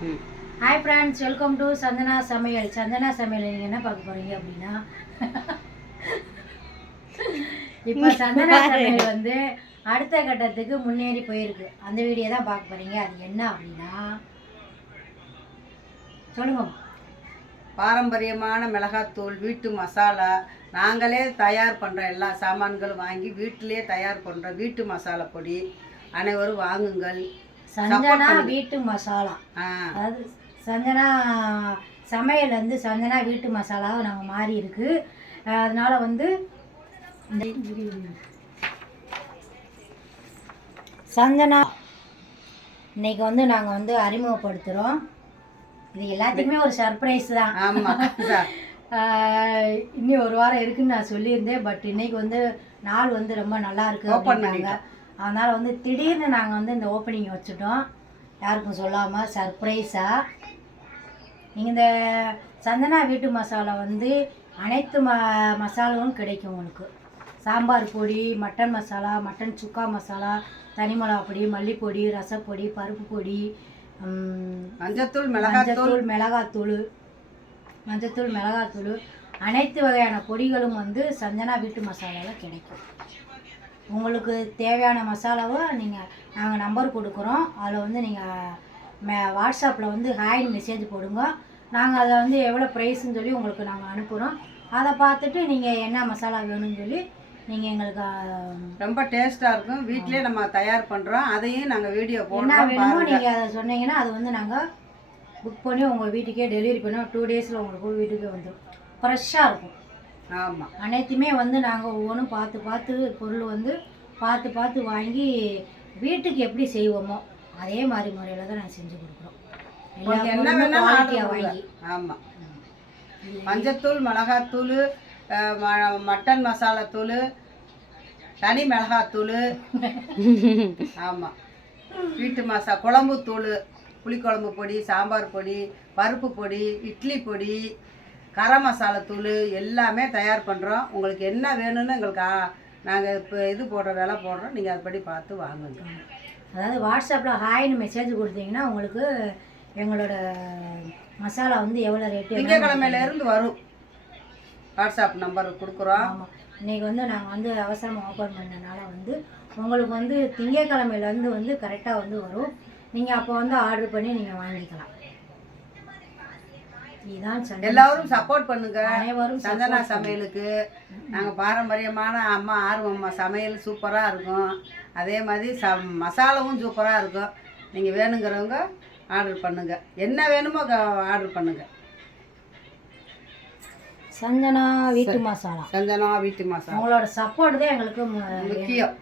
Hi friends welcome to Santhana சமையல் சந்தனா சமையல் நீங்கள் என்ன பார்க்க போகிறீங்க அப்படின்னா? இப்போ சந்தனா சமையல் வந்து அடுத்த கட்டத்துக்கு முன்னேறி போயிருக்கு. அந்த வீடியோ தான் பார்க்க போகிறீங்க அது என்ன அப்படின்னா சொல்லுங்க பாரம்பரியமான மிளகாத்தூள் வீட்டு மசாலா நாங்களே தயார் பண்ணுற எல்லா சாமான்களும் வாங்கி வீட்டிலே தயார் பண்ணுற வீட்டு மசாலா பொடி அனைவரும் வாங்குங்கள். சந்தனா வீட்டு மசாலா. அதாவது சந்தனா சமையல் வந்து சந்தனா வீட்டு மசாலாவை நாங்கள் மாறி இருக்கு. அதனால வந்து சந்தனா இன்னைக்கு வந்து நாங்கள் வந்து அறிமுகப்படுத்துகிறோம் இது எல்லாத்துக்குமே ஒரு சர்ப்ரைஸ் தான். இன்னும் ஒரு வாரம் இருக்குன்னு நான் சொல்லியிருந்தேன். பட் இன்னைக்கு வந்து நாள் வந்து ரொம்ப நல்லா இருக்கு அப்படின்னாங்க. அதனால வந்து திடீர்னு நாங்கள் வந்து இந்த ஓப்பனிங் வச்சுட்டோம். யாருக்கும் சொல்லாமல் சர்ப்ரைஸாக நீங்கள் இந்த சந்தனா வீட்டு மசாலா வந்து அனைத்து ம மசாலாவும் கிடைக்கும் உங்களுக்கு. சாம்பார் பொடி மட்டன் மசாலா மட்டன் சுக்கா மசாலா தனி மிளகா பொடி மல்லிப்பொடி ரசப்பொடி பருப்பு பொடி மஞ்சத்தூள் மிளகாத்தூள். மஞ்சத்தூள் மிளகாத்தூள் மஞ்சத்தூள் மிளகாத்தூள். அனைத்து வகையான பொடிகளும் வந்து சஞ்சனா வீட்டு மசாலாவில் கிடைக்கும். உங்களுக்கு தேவையான மசாலாவை நீங்கள் நாங்கள் நம்பர் கொடுக்குறோம். அதில் வந்து நீங்கள் மே வாட்ஸ்அப்பில் வந்து ஹாய்னு மெசேஜ் போடுங்க. நாங்கள் அதை வந்து எவ்வளோ ப்ரைஸ்ன்னு சொல்லி உங்களுக்கு நாங்கள் அனுப்புகிறோம் அதை பார்த்துட்டு நீங்கள் என்ன மசாலா வேணும்னு சொல்லி நீங்கள் எங்களுக்கு ரொம்ப டேஸ்ட்டாக இருக்கும். வீட்டிலே நம்ம தயார் பண்ணுறோம் அதையும் நாங்கள் வீடியோ என்ன வேணுமோ நீங்கள் அதை சொன்னீங்கன்னா அது வந்து நாங்கள் புக் பண்ணி உங்கள் வீட்டுக்கே டெலிவரி பண்ணுவோம் டூ டேஸில் உங்களுக்கு வீட்டுக்கே வந்துடும் ஃப்ரெஷ்ஷாக இருக்கும். ஆமாம் அனைத்துமே வந்து நாங்கள் ஒவ்வொன்றும் பார்த்து பார்த்து பொருள் வந்து பார்த்து பார்த்து வாங்கி வீட்டுக்கு எப்படி செய்வோமோ அதே மாதிரி முறையில் தான் நாங்கள் செஞ்சு கொடுக்குறோம். என்ன வேணாலும் ஆர்டர் வாங்கி. ஆமாம் மஞ்சத்தூள் மிளகாத்தூள் மட்டன் மசாலாத்தூள் தனி மிளகாத்தூள். ஆமாம் வீட்டு மசா குழம்பு தூள் புளிக்குழம்பு பொடி சாம்பார் பொடி பருப்பு பொடி இட்லி பொடி கரம் மசாலா தூள் எல்லாமே தயார் பண்ணுறோம் உங்களுக்கு என்ன வேணும்னு எங்களுக்கு நாங்கள் இப்போ இது போடுற வேலை போடுறோம். நீங்கள் அதுபடி பார்த்து வாங்குங்க. அதாவது வாட்ஸ்அப்பில் ஹாய்னு மெசேஜ் கொடுத்தீங்கன்னா உங்களுக்கு எங்களோட மசாலா வந்து எவ்வளோ ரேட்டு திங்கக்கிழமையில இருந்து வரும். வாட்ஸ்அப் நம்பர் கொடுக்குறோம். ஆமாம் இன்னைக்கு வந்து நாங்கள் வந்து அவசரமாக ஓப்பன் பண்ணனால வந்து உங்களுக்கு வந்து திங்கக்கிழமையிலேருந்து வந்து கரெக்டாக வந்து வரும். நீங்கள் அப்போ வந்து ஆர்டர் பண்ணி நீங்கள் வாங்கிக்கலாம். எல்லாரும் சப்போர்ட் பண்ணுங்க. அனைவரும் சந்தனா சமையலுக்கு நாங்கள் பாரம்பரியமான அம்மா ஆர்வம்மா சமையல் சூப்பராக இருக்கும். அதே மாதிரி ச மசாலாவும் சூப்பராக இருக்கும். நீங்கள் வேணுங்கிறவங்க ஆர்டர் பண்ணுங்க. என்ன வேணுமோ ஆர்டர் பண்ணுங்க. சஞ்சனா வீட்டு மசாலா. சந்தனா வீட்டு மசாலா. உங்களோட சப்போர்ட் தான் எங்களுக்கு முக்கியம்.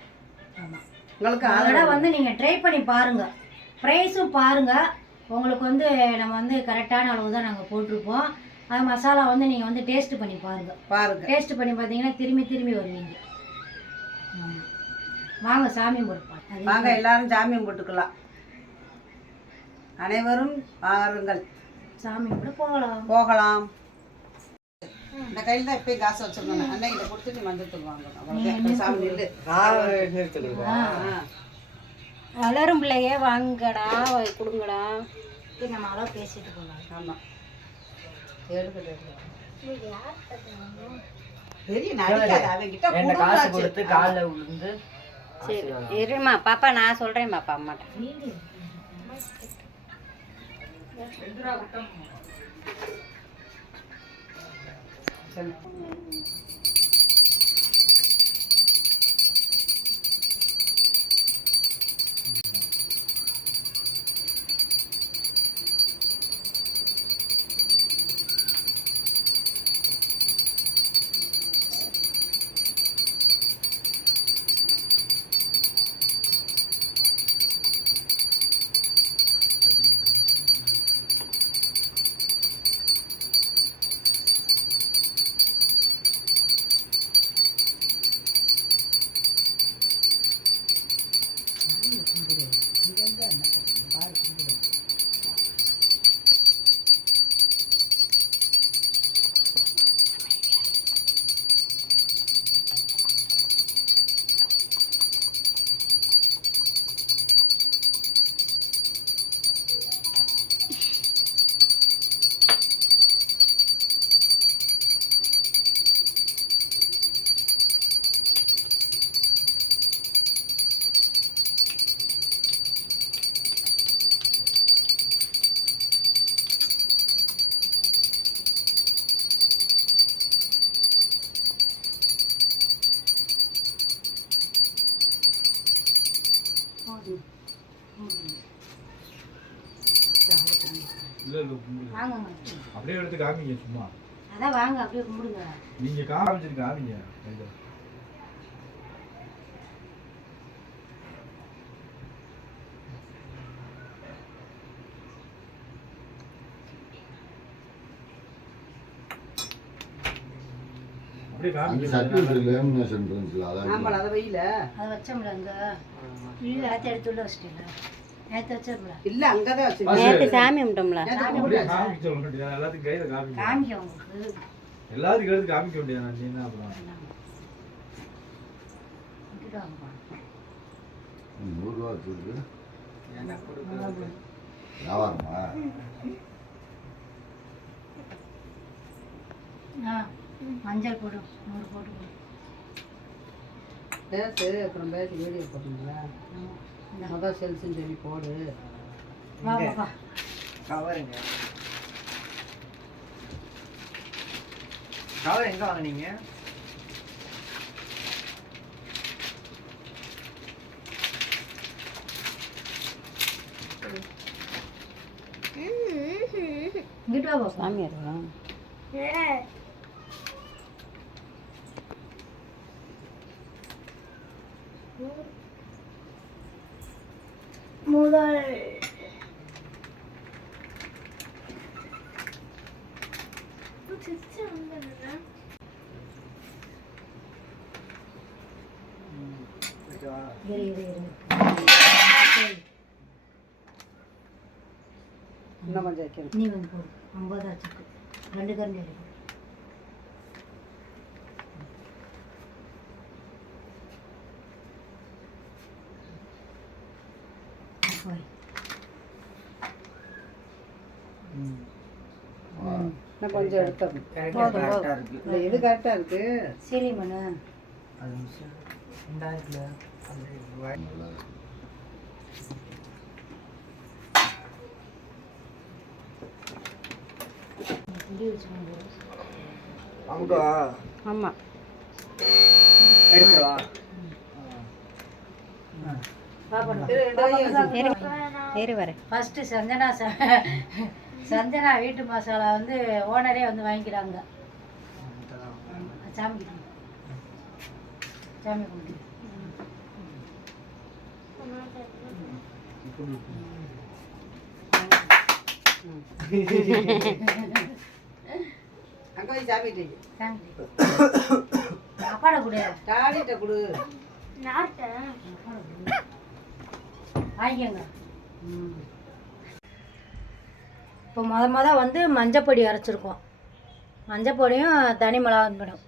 ஆமாம் உங்களுக்கு அதோட வந்து நீங்கள் ட்ரை பண்ணி பாருங்கள் ப்ரைஸும் பாருங்கள் உங்களுக்கு வந்து நம்ம வந்து கரெக்டான அளவு தான் நாங்கள் போட்டிருப்போம் அது மசாலா வந்து நீங்கள் வந்து டேஸ்ட் பண்ணி பாருங்கள் பாருங்க. டேஸ்ட் பண்ணி பார்த்தீங்கன்னா திரும்பி திரும்பி வருவீங்க. வாங்க சாமி கொடுப்போம் வாங்க எல்லாரும் ஜாமியம் போட்டுக்கலாம் அனைவரும் வாருங்கள். சாமி கூட போகலாம். போகலாம். இந்த கையில் தான் எப்பயும் காசு வச்சிருந்தேன் அன்னைக்கு கொடுத்துட்டு மஞ்சள் வாங்கணும் அவ்வளோதான் சாமி நில்லு. ஆ. வளரும் பிள்ளையே வாங்கடா கொடுங்கடா. இது நம்ம அளவு பேசிட்டு போகலாம் ஆமாம் இருமா பாப்பா நான் சொல்றேன் பாப்பா அம்மாட்ட சொல்லு அப்படியே எடுத்து காமிங்க சும்மா. அதான் வாங்க அப்படியே கும்பிடுங்க. நீங்க காமிச்சிருக்க காமிங்க. காமிங்க சர்டிஃபிகேட் லேமினேஷன் இருந்துச்சுல அதான் ஆமாம் அதை வெயில. அதை வச்சோம்ல அங்க? இல்லை நேற்று எடுத்து உள்ள வச்சிட்டீங்களா? நேற்று வச்சிருக்கல இல்லை அங்கே தான் வச்சு நேற்று சாமி கும்பிட்டோம்ல. அப்படியே காமிக்க சொல்ல வேண்டியது எல்லாத்துக்கும் கையில காமிக்க உங்களுக்கு. எல்லாத்துக்கும் எடுத்து காமிக்க வேண்டியது நீ என்ன அப்புறம். நூறுரூவா வச்சுருக்கு. வியாபாரமா? ஆ. மஞ்சள் போடு நூறு போட்டு கொடு. பேசு அப்புறம் பேசி வீடியோ போட்டுங்களா. மொதல் செல்ஸுன்னு சொல்லி போடு. கவருங்க. கவர் எங்க வாங்குனீங்க? இங்கிட்டு வா பாப்பா சாமி வருவா முதல் ஓகேவா இரு இரு இரு இன்னும் கொஞ்சம் வைக்கணும் நீ வந்து போடு ஐம்பது ஆச்சுக்கு ரெண்டு கரண்டி எடுக்கும் போய் இன்னும் கொஞ்சம் எடுத்துக்கணும் கரெக்டா கரெக்டா இருக்கு. இல்லை இது கரெக்டாக இருக்கு? சரி அமுக்கா ஆமாம் எடுத்துவா வரேன் ஃபஸ்ட்டு சஞ்சனா ச சஞ்சனா வீட்டு மசாலா வந்து ஓனரே வந்து வாங்கிக்கிறாங்க. சாமி. சாமி கும்பிடு. அங்கே போய் சாமிட்டு சாமி கும்பிடு. அப்பாட கொடு. டாடிட்ட கொடு. வாங்கிக்கோங்க இப்போ முத முத வந்து மஞ்சப்பொடி அரைச்சிருக்கோம். மஞ்சப்பொடியும் தனி மிளகாய் படம்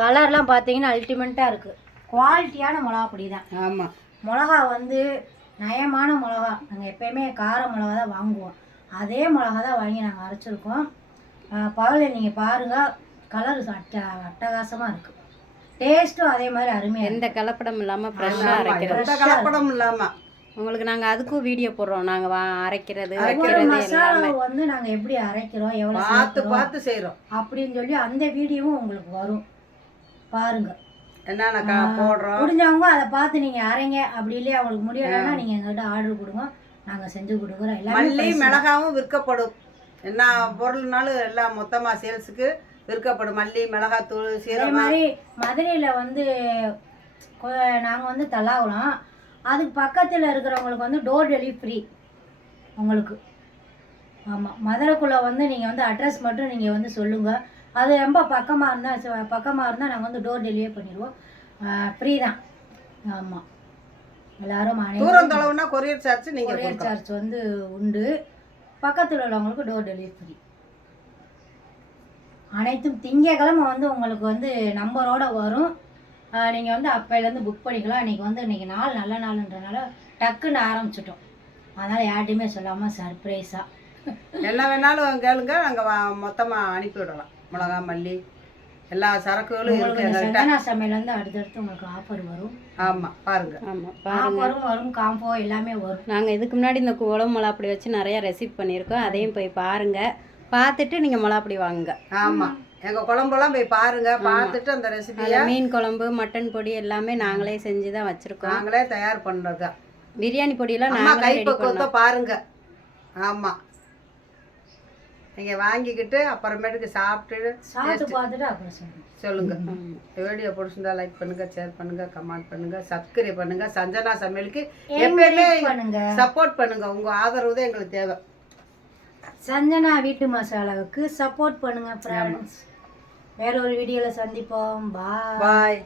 கலர்லாம் பார்த்தீங்கன்னா அல்டிமேட்டாக இருக்குது குவாலிட்டியான மிளகா பொடி தான் ஆமாம் மிளகா வந்து நயமான மிளகா. நாங்கள் எப்பயுமே கார மிளகா தான் வாங்குவோம். அதே மிளகா தான் வாங்கி நாங்கள் அரைச்சிருக்கோம். பகலில் நீங்கள் பாருங்கள் கலர் அட்ட அட்டகாசமாக இருக்குது டேஸ்ட்டும் அதே மாதிரி அருமையாக எந்த கலப்படம் இல்லாமல் ஃப்ரெஷ்ஷாக அரைக்கிறது. எந்த கலப்படம் இல்லாமல் உங்களுக்கு நாங்கள் அதுக்கும் வீடியோ போடுறோம். நாங்கள் வா அரைக்கிறது மசாலா வந்து நாங்கள் எப்படி அரைக்கிறோம் எவ்வளோ பார்த்து பார்த்து செய்கிறோம் அப்படின்னு சொல்லி அந்த வீடியோவும் உங்களுக்கு வரும். பாருங்க. என்னென்ன போடுறோம்? முடிஞ்சவங்க அதை பார்த்து நீங்கள் அரைங்க. அப்படி இல்லையா அவங்களுக்கு முடியலைன்னா நீங்கள் எங்கள்கிட்ட ஆர்டர் கொடுங்க. நாங்கள் செஞ்சு கொடுக்குறோம். எல்லாமே மல்லி. மிளகாவும் விற்கப்படும். என்ன பொருள்னாலும் எல்லாம் மொத்தமாக சேல்ஸுக்கு விற்கப்படும். மல்லி மிளகாத்தூள் அதே சீரகம். மாதிரி மதுரையில் வந்து நாங்கள் வந்து தல்லாகுளம் அதுக்கு பக்கத்தில் இருக்கிறவங்களுக்கு வந்து டோர் டெலிவரி ஃப்ரீ உங்களுக்கு. ஆமாம் மதுரைக்குள்ளே வந்து நீங்கள் வந்து அட்ரஸ் மட்டும் நீங்கள் வந்து சொல்லுங்கள் அது ரொம்ப பக்கமாக இருந்தால் பக்கமாக இருந்தால் நாங்கள் வந்து டோர் டெலிவரி பண்ணிடுவோம். ஃப்ரீ தான். ஆமாம் எல்லாரும் தூரம் தொலைவுனா கொரியர் சார்ஜ் நீங்கள் கொரியர் சார்ஜ் வந்து உண்டு. பக்கத்தில் உள்ளவங்களுக்கு டோர் டெலிவரி ஃப்ரீ அனைத்தும் திங்கக்கிழமை வந்து உங்களுக்கு வந்து நம்பரோட வரும். நீங்கள் வந்து அப்போலேருந்து புக் பண்ணிக்கலாம். இன்றைக்கி வந்து இன்றைக்கி நாள் நல்ல நாளுன்றனால டக்குன்னு ஆரம்பிச்சிட்டோம். அதனால் யார்ட்டையுமே சொல்லாமல் சர்ப்ரைஸாக என்ன வேணாலும் கேளுங்க. நாங்கள் மொத்தமாக அனுப்பிவிடலாம் மிளகா மல்லி எல்லா சரக்குகளும் சந்தனா சமையல் வந்து அடுத்தடுத்து உங்களுக்கு ஆஃபர் வரும். ஆமாம் பாருங்க. ஆமாம் பாருங்க. ஆஃபரும் வரும் காம்போ எல்லாமே வரும். நாங்கள் இதுக்கு முன்னாடி இந்த குழம்பு மிளகாப்பொடி வச்சு நிறையா ரெசிபி பண்ணியிருக்கோம். அதையும் போய் பாருங்கள் பார்த்துட்டு நீங்கள் மிளகாப்பொடி வாங்குங்க. ஆமாம் எங்கள் குழம்பெல்லாம் போய் பாருங்க. பார்த்துட்டு அந்த ரெசிபியை மீன் குழம்பு மட்டன் பொடி எல்லாமே நாங்களே செஞ்சு தான் வச்சுருக்கோம். நாங்களே தயார் பண்ணுறது பிரியாணி பொடியெல்லாம் நாங்கள் கைப்பக்குவத்தை பாருங்க. ஆமாம் நீங்கள் வாங்கிக்கிட்டு அப்புறமேட்டுக்கு சாப்பிட்டு சாப்பிட்டு பார்த்துட்டு அப்புறம் சொல்லுங்கள் வீடியோ பிடிச்சிருந்தா லைக் பண்ணுங்க ஷேர் பண்ணுங்க கமெண்ட் பண்ணுங்க சப்ஸ்கிரைப் பண்ணுங்க. சஞ்சனா சமையலுக்கு எப்பயுமே சப்போர்ட் பண்ணுங்க. உங்க ஆதரவு தான் எங்களுக்கு தேவை. சஞ்சனா வீட்டு மசாலாவுக்கு சப்போர்ட் பண்ணுங்கள் ஃப்ரெண்ட்ஸ் வேற ஒரு வீடியோவில் சந்திப்போம். பாய் பாய்